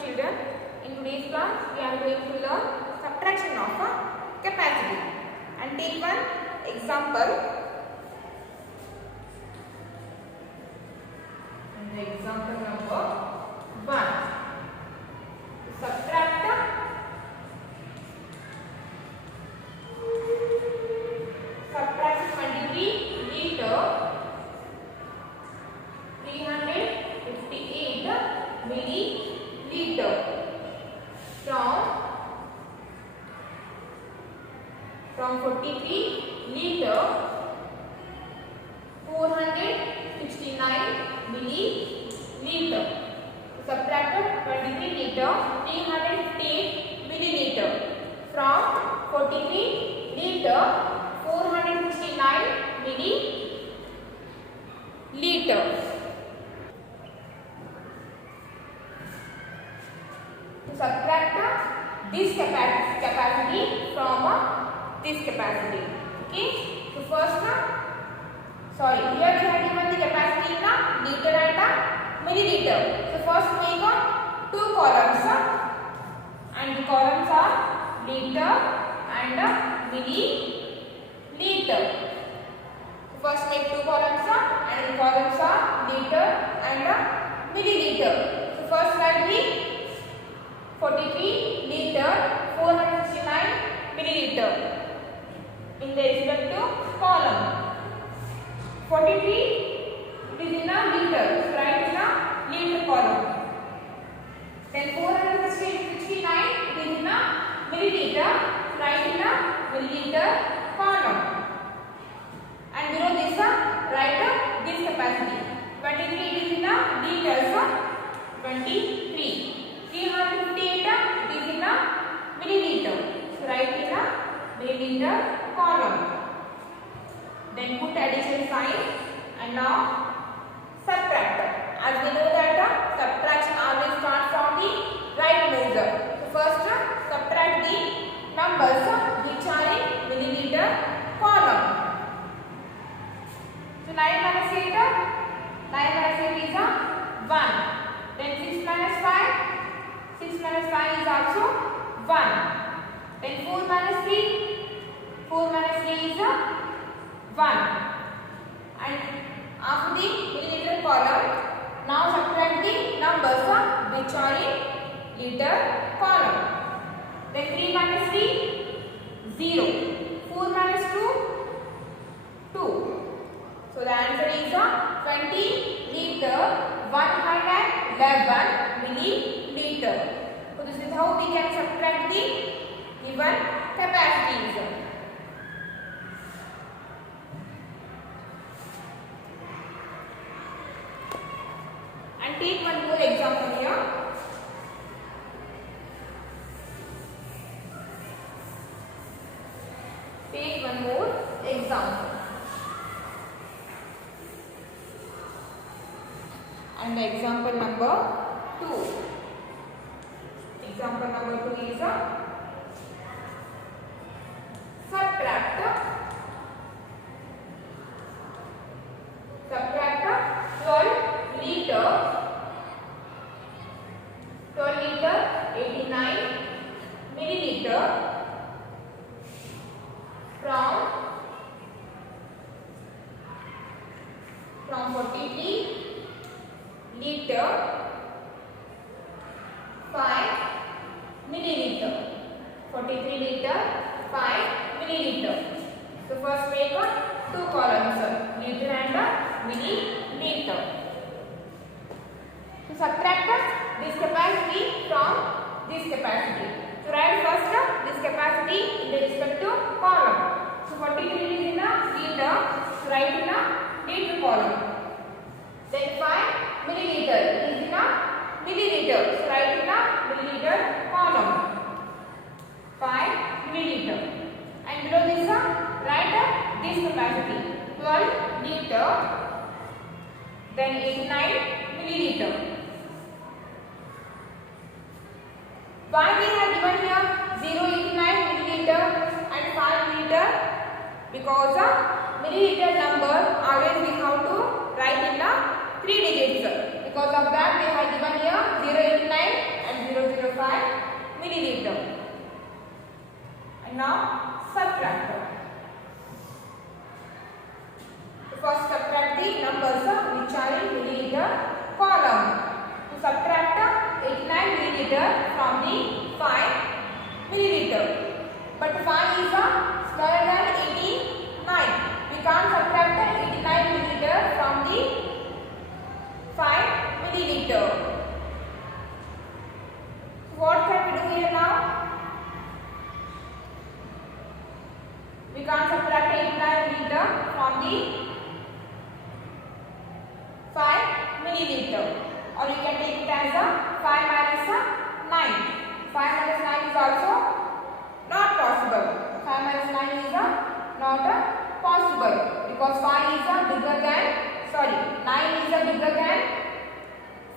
children. In today's class, we are going to learn subtraction of a capacity and take one example. And the example number 1. Subtract 23 liter 358 milliliter from 43 liter 469 milliliter. Subtract 23 liter 358 milliliter from 43 liter 469 milliliter. To subtract this capacity from this capacity. Okay. So first, here we have given the capacity in liter and milliliter. So first make two columns and the columns are liter and milliliter. First make two columns and the columns are liter and milliliter. So first write the 43 liter 469 milliliter in the respective column. 43 it is in a liter, so write in a liter column. Then 469 it is in a milliliter, write in a milliliter column. And below this write this capacity. 23 it is in a liters, 23. 358 it is in a milliliter, so write in a milliliter column. Then put addition sign and now subtract. As we know that subtraction always starts from the right moves. So first subtract the numbers which are in milliliter column. So 9 minus 8, 9 minus 8 is 1. Then 6 minus 5, 6 minus 5 is also 1. Then 4 minus 3, 4 minus 3 is 1. And after the milliliter column, now subtract the numbers which are in liter column. Then 3 minus 3, 0. 4 minus 2, 2. So the answer is 20 liter 111 milliliter. So this is how we can subtract the given capacities. And take one more example here. Take one more example. And the example number 2. Example number 2 is subtract 12 liter 89 milliliter from 43 liter 5 milliliter. 43 liter 5 milliliter. So first make two columns, liter and milliliter. To subtract this capacity from this capacity. So write first this capacity in the respective column. So 43 is in a liter, so write in a liter column. Then 5 milliliter is in a milliliter, so write in a milliliter column. 5 milliliter. And below this write this capacity 12 liter, then 89 milliliter. Why we have given here 089 milliliter and 5 milliliter? Because milliliter number always we have to write in the 3 digits. Because of that we have given here 089 and 0.005 milliliter. And now subtract. First subtract the numbers which are in milliliter column. To subtract 89 milliliter from the 5 milliliter. But 5 is smaller than 89. We can't subtract 89 milliliter from the 5 milliliter. What can we do here now? We can't subtract 89 milliliter from the 5 milliliter. Or you can take it as 5 minus 9. 5 minus 9 is also not possible. 5 minus 9 is not possible because 5 is bigger than, 9 is bigger than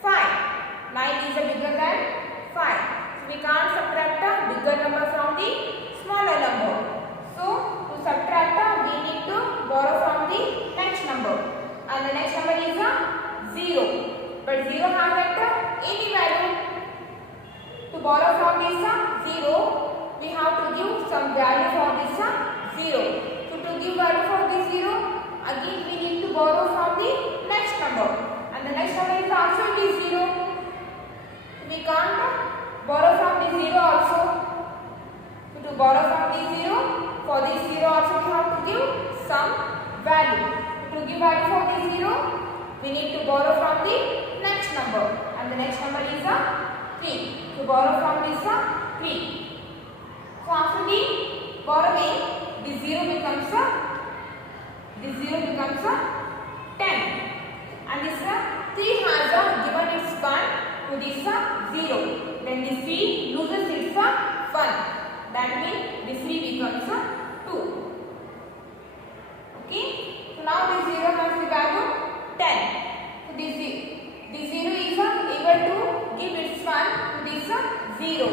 5. 9 is bigger than 5. So we can't subtract a bigger number from the smaller number. So to subtract we need to borrow from the next number. And the next number is 0. But 0 has any value. To borrow from this 0, we have to give some value for this 0. So to give value for this 0, again we need to borrow from the next number. And the next number is also 0. We can't borrow from the 0 also. So to borrow from the 0, for this 0 also we have to give some value. To give value for this 0, we need to borrow from the next number. And the next number is 3. To borrow from this 3. So after the borrowing, this 0 becomes 10. And this 3 has given its 1 to this 0. Then this 3 loses its 1. That means this 3 becomes 2. Okay. So now this 0 has the value 10. So this 0 is able to give its 1 to this 0.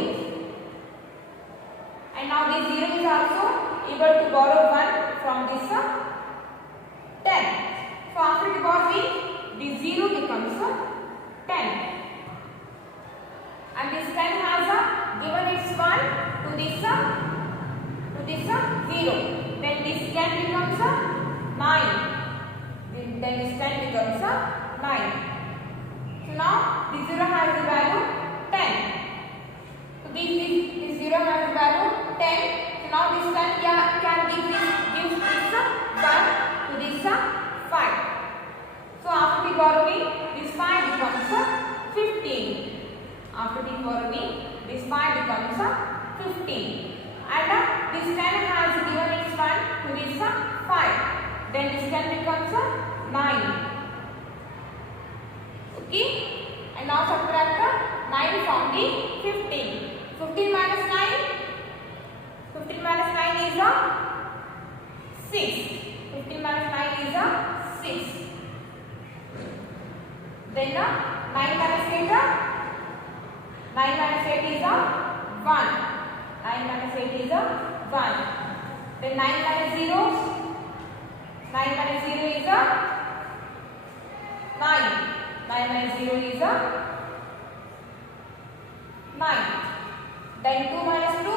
And now this 0 is also able to borrow 1 from this 10. So after the borrowing, this 0 becomes 10. And this 10 has given its 1 to this 0. Then this 10 becomes 9. Then this 10 becomes 9. So now this 0 has the value 10. So this 0 has the value 10. So now this 10 can give this 1 to this 5. So after the borrowing, this 5 becomes 15. After the borrowing, this 5 becomes 15. And this 10 has given its 1 to this 5. Then this 10 becomes 9. Okay. And now subtract 9 from the 15. 15 minus 9. 15 minus 9 is 6. 15 minus 9 is 6. Then 9 minus 8. 9 minus 8 is 1. 9 minus 8 is 1. Then 9 minus 0. 9 minus 0 is 9. 9 minus 0 is 9. Then 2 minus 2.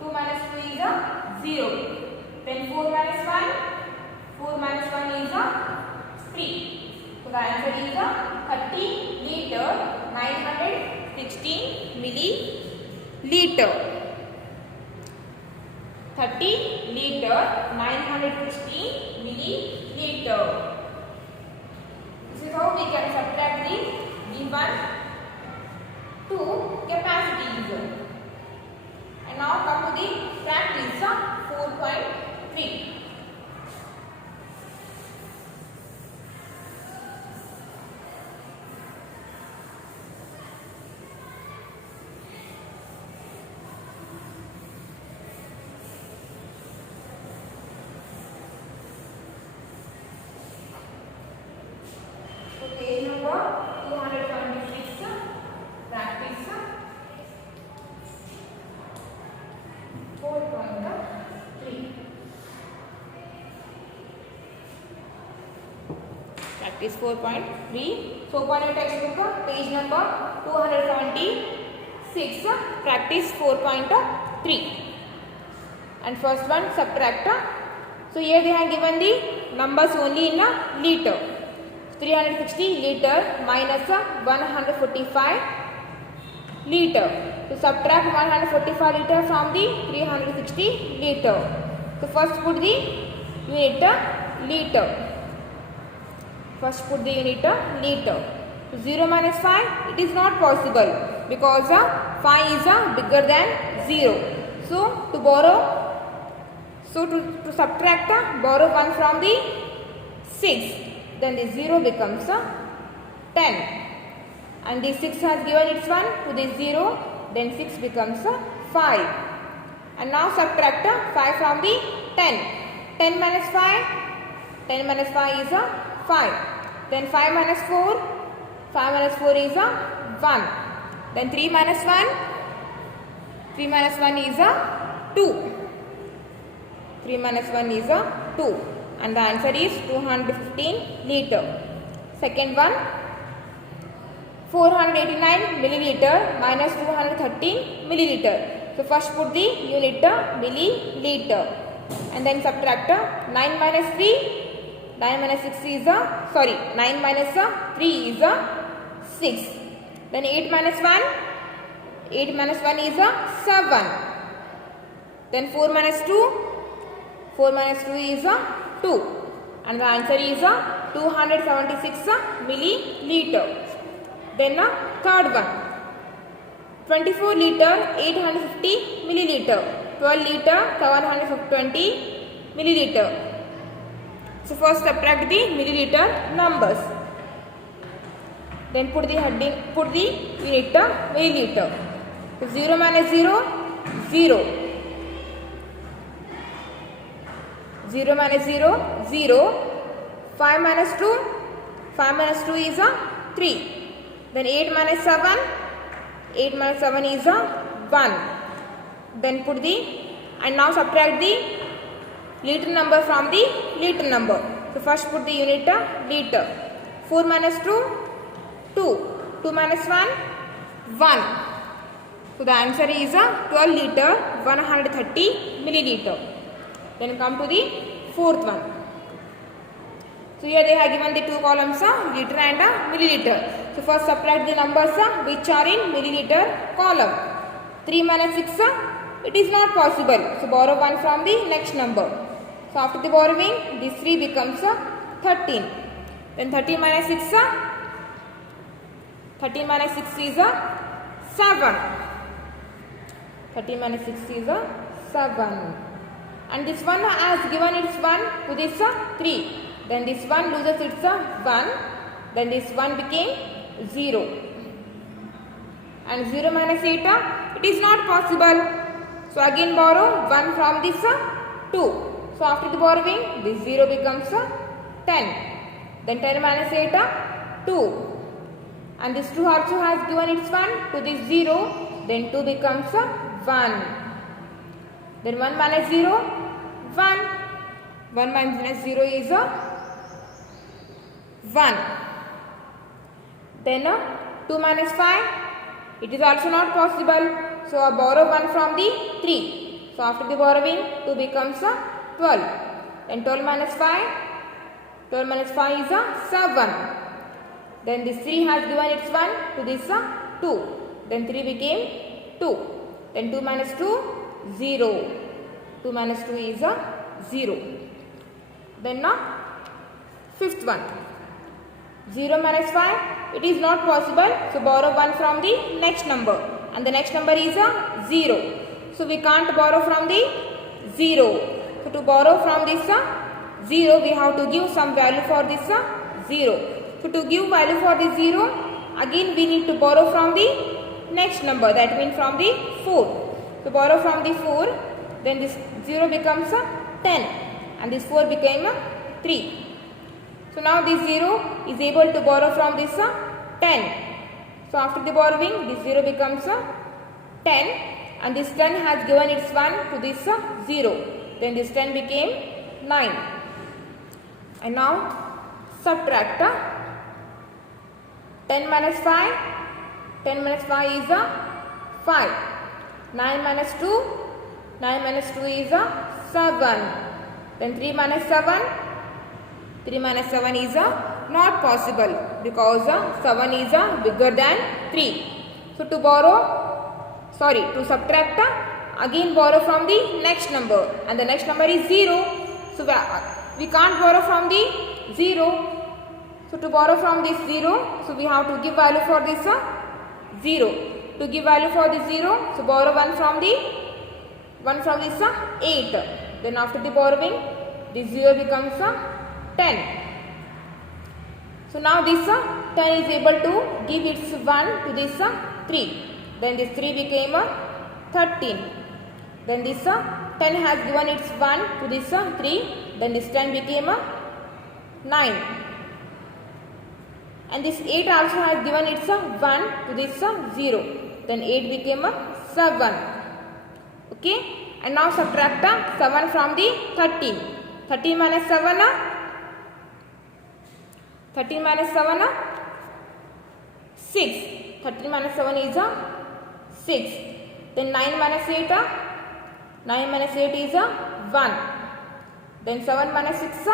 2 minus 2 is 0. Then 4 minus 1. 4 minus 1 is 3. So the answer is 30 liter 916 milliliter. 30 liter 916 milliliter. This is how we can subtract the given two capacities. And now come to the practice 4.3. Page number 276, practice 4.3. Practice 4.3. So, upon your textbook, page number 270. 6. Practice 4.3. And first one, subtract. So here they have given the numbers only in a liter. 360 liter minus 145 liter. To subtract 145 liter from the 360 liter. So first put the unit liter. First put the unit liter. So 0 minus 5, it is not possible because 5 is bigger than 0. So to borrow, to subtract, borrow 1 from the 6. Then the 0 becomes 10. And the 6 has given its 1 to the 0. Then 6 becomes 5. And now subtract 5 from the 10. 10 minus 5. 10 minus 5 is 5. Then 5 minus 4. 5 minus 4 is 1. Then 3 minus 1. 3 minus 1 is 2. 3 minus 1 is 2. And the answer is 215 liter. Second one, 489 milliliter minus 213 milliliter. So first put the unit milliliter. And then subtract 9 minus 3. 9 minus 6 is 9 minus 3 is 6. Then 8 minus 1. 8 minus 1 is 7. Then 4 minus 2. 4 minus 2 is 2. And the answer is 276 milliliter. Then third one, 24 liter 850 milliliter. 12 liter 720 milliliter. So first subtract the milliliter numbers. Then put the heading, put the unit milliliter. So 0 minus 0, 0. 0 minus 0, 0. 5 minus 2, 5 minus 2 is 3. Then 8 minus 7, 8 minus 7 is 1. Then put the, and now subtract the liter number from the liter number. So first put the unit liter. 4 minus 2, 2. 2 minus 1, 1. So the answer is 12 liter 130 milliliter. Then come to the fourth one. So here they have given the two columns, liter and milliliter. So first subtract the numbers which are in milliliter column. 3 minus 6, it is not possible. So borrow 1 from the next number. So after the borrowing, this 3 becomes 13. Then 13 minus 6, 13 minus 6 is 7. 13 minus 6 is 7. And this one has given its 1 to this 3. Then this 1 loses its 1. Then this 1 became 0. And 0 minus 8, it is not possible. So again borrow 1 from this 2. So after the borrowing, this 0 becomes 10. Then 10 minus 8, 2. And this 2 also has given its 1 to this 0. Then 2 becomes 1. Then 1 minus 0, 1. 1 minus 0 is 1. Then 2 minus 5, it is also not possible. So I borrow 1 from the 3. So after the borrowing, 2 becomes 12. Then 12 minus 5, 12 minus 5 is 7. Then this 3 has given its 1 to this 2. Then 3 became 2. Then 2 minus 2, 0. 2 minus 2 is 0. Then fifth one, 0 minus 5, it is not possible. So borrow 1 from the next number. And the next number is 0. So we can't borrow from the 0. So to borrow from this 0, we have to give some value for this 0. So to give value for the 0, again we need to borrow from the next number. That means from the 4. So borrow from the 4. Then this 0 becomes 10. And this 4 became 3. So now this 0 is able to borrow from this 10. So after the borrowing, this 0 becomes 10. And this 10 has given its 1 to this 0. Then this 10 became 9. And now subtract 10 minus 5. 10 minus 5 is 5. 9 minus 2. 9 minus 2 is a 7. Then 3 minus 7. 3 minus 7 is a not possible because 7 is bigger than 3. So to subtract, again borrow from the next number, and the next number is 0. So we can't borrow from the 0. So to borrow from this 0, so we have to give value for this 0. To give value for the 0, so borrow 1 from this 8. Then after the borrowing, this 0 becomes 10. So now this 10 is able to give its 1 to this 3. Then this 3 became 13. Then this 10 has given its 1 to this 3. Then this 10 became 9. And this 8 also has given its 1 to this 0. Then 8 became 7. Okay. And now subtract 7 from the 13. 13 minus 7. 13 minus 7. 6. 13 minus 7 is 6. Then 9 minus 8. 9 minus 8 is 1. Then 7 minus 6.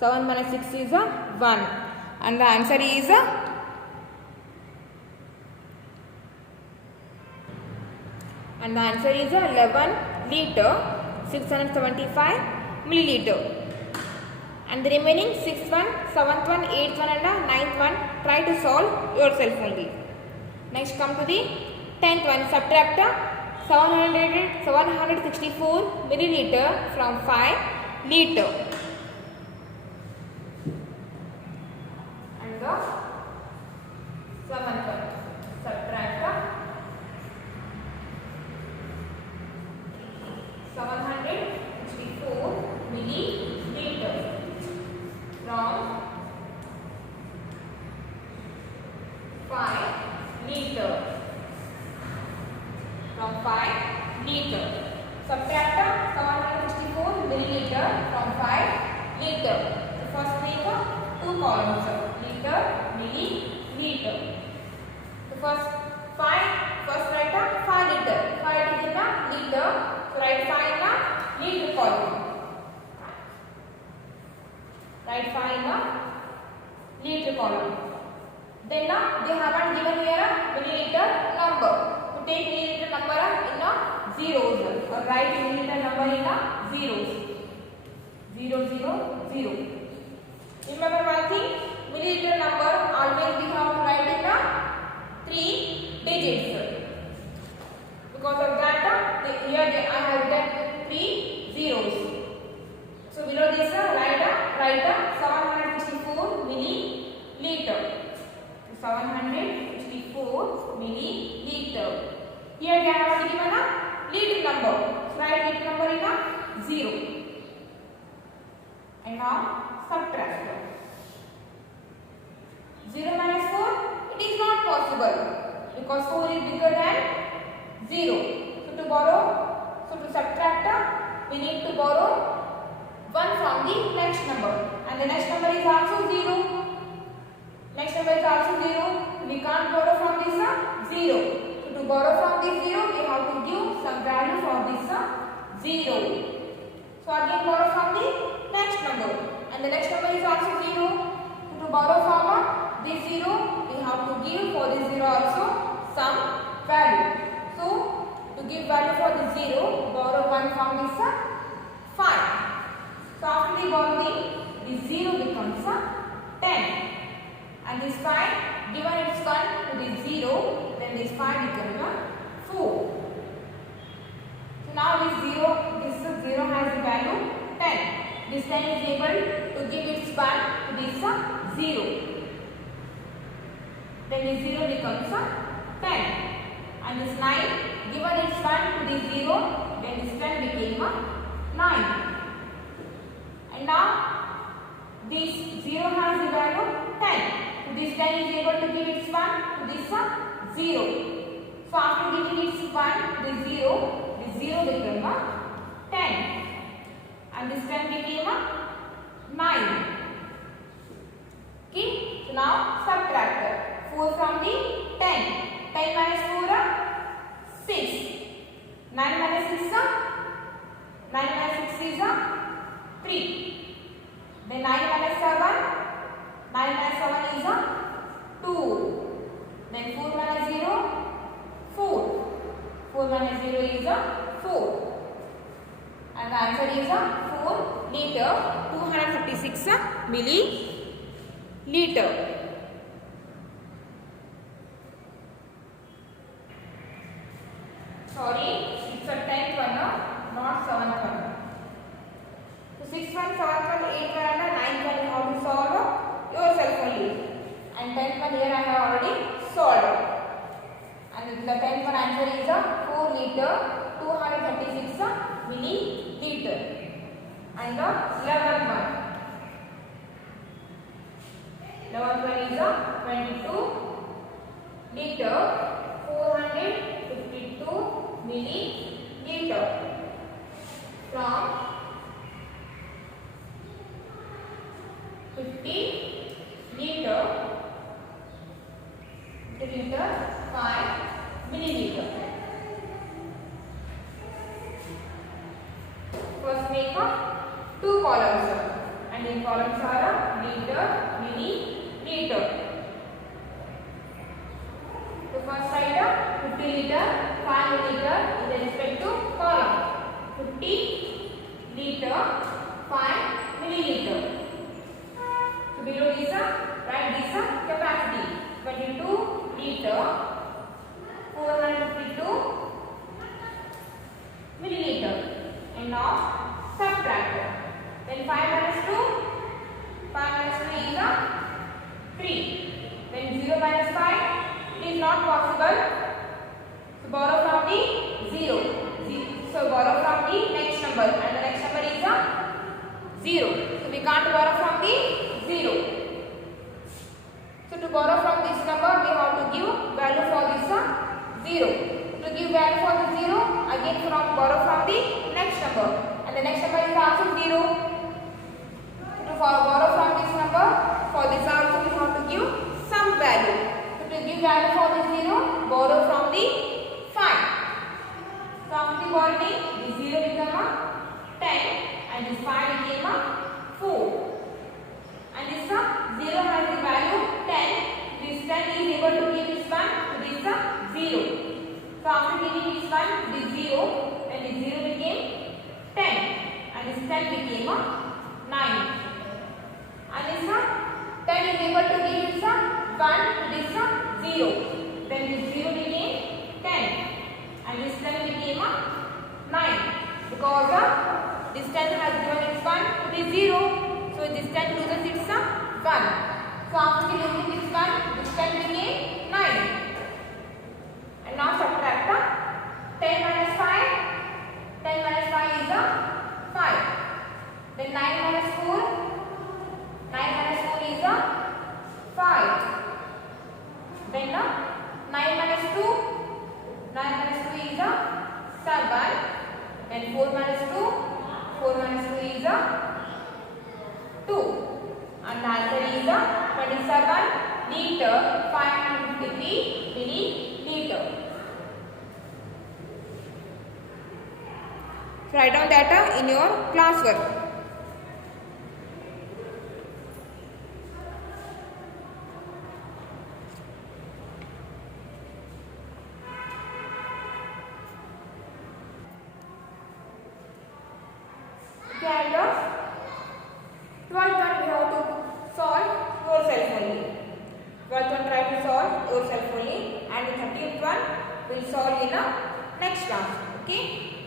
7 minus 6 is 1. And the answer is 11 liter 675 milliliter. And the remaining 6th one, 7th one, 8th one and 9th one, try to solve yourself only. Next come to the 10th one. Subtract 764 milliliter from 5 liter. And the 7th one. Subtract 764 milliliter from 5 liter. From 5 liter. Subtract 764 milliliter from 5 liter. So first make 2 columns. Liter, milliliter. So first write 5 liter. 5 is in the liter. So write 5 in the liter column. Write 5 in the liter column. Then they haven't given here a milliliter number. To take milliliter number in the zeros, or write milliliter number in the zeros. 0, 0, 0. Remember one thing, milliliter number always we have to write in the 3 digits. Because of that, here I have written 3 zeros. So below this, write 764 milliliter. 764 milliliter. Here they have given a liter number. So write liter number in a 0. And now subtract. 0 minus 4, it is not possible because 4 is bigger than 0. So to subtract, we need to borrow 1 from the next number, and the next number is also 0. Next number is also 0. We can't borrow from this 0. So to borrow from this 0, we have to give some value for this 0. So again borrow from the next number, and the next number is also 0. So to borrow from this 0, we have to give for this 0 also some value. So to give value for the 0, borrow 1 from this 5. So after the borrowing, this 0 becomes 10. And this 5, given its 1 to this 0, then this 5 becomes 4. So now this 0 has the value 10. This 10 is able to give its 1 to this 0. Then this 0 becomes 10. And this 9, given its 1 to this 0, then this 10 became 9. And now this 0 has the value 10. So this 10 is able to give its 1 to this 0. So after giving its 1 to this 0 became 10. And this 10 became 9. Okay. So now subtract 4 from the 10. 10 minus 4, milliliter. Sorry, it's a 10th one, not 7th one. So 6th one, 7th one, 8th one and 9th one how to solve yourself only. And 10th one here I have already solved. And the 10th one answer is 4 liter 236 milliliter. And the 11th one. 11th one is 22 liter 452 milliliter. From 50 liter 5 milliliter. First make two columns and in columns are liter, milliliter. So first write 50 liter, 5 milliliter in the respective column. 50 liter, 5 milliliter. So below this write this capacity 22 liter 452 milliliter. And now subtract. When 5 minus 2 is 3. When 0 minus 5 it is not possible. So borrow from the 0. So borrow from the next number and the next number is 0. So we can't borrow from the 0. So to borrow from this number we have to give value for this 0. To give value for the 0 again from borrow from the next number and the next number is also 0. To borrow from this number for this also we have to give some value. So to give value for the 0 borrow from the 5. So after the borrowing this 0 become 10 and this 5 became 4. And this 0 has the value 10. This 10 is able to give this 1 to this 0. So after giving this 1, this 0 and this 0 became 10 and this 10 became 9. And this 10 is able to give this 1 to this 0. Then this 0 became 10 and this 10 became 9 because this 10 has given its 1 to this 0. So this 10 loses its 1. So after losing this 1, this 10 became 9. And now subtract 10 minus 5. 10 minus 5 is 5. Then 9 minus 4. 9 minus 4 is 5. Then 9 minus 2. 9 minus 2 is 7. Then 4 minus 2. 4 minus 2 is 2. And the answer is 27 liter 553 milliliter. Write down that in your classwork. And 12th one we have to solve yourself only. 12th one try to solve yourself only and the 13th one will solve in the next class. Okay.